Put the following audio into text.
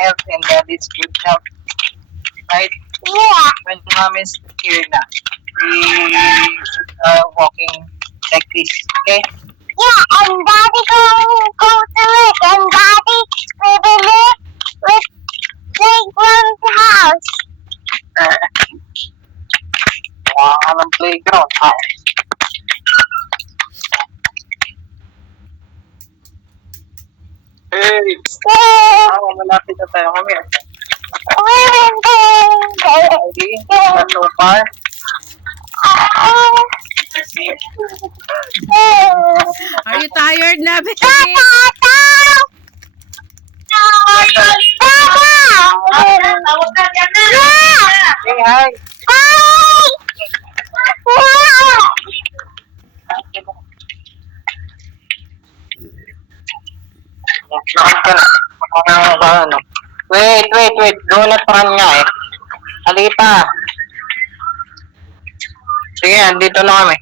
health and daddy's good health. Right? Yeah. When mom is here na, we are walking like this. Okay? Yeah, and daddy go to work, and daddy will live with playground house. Wala ka ng playground. Hey! Malapit na tayo kami. Okay? Not so far. Are you tired na, baby? Say hi. Wait. Donut run nga eh. Halika. Sige, andito na kami.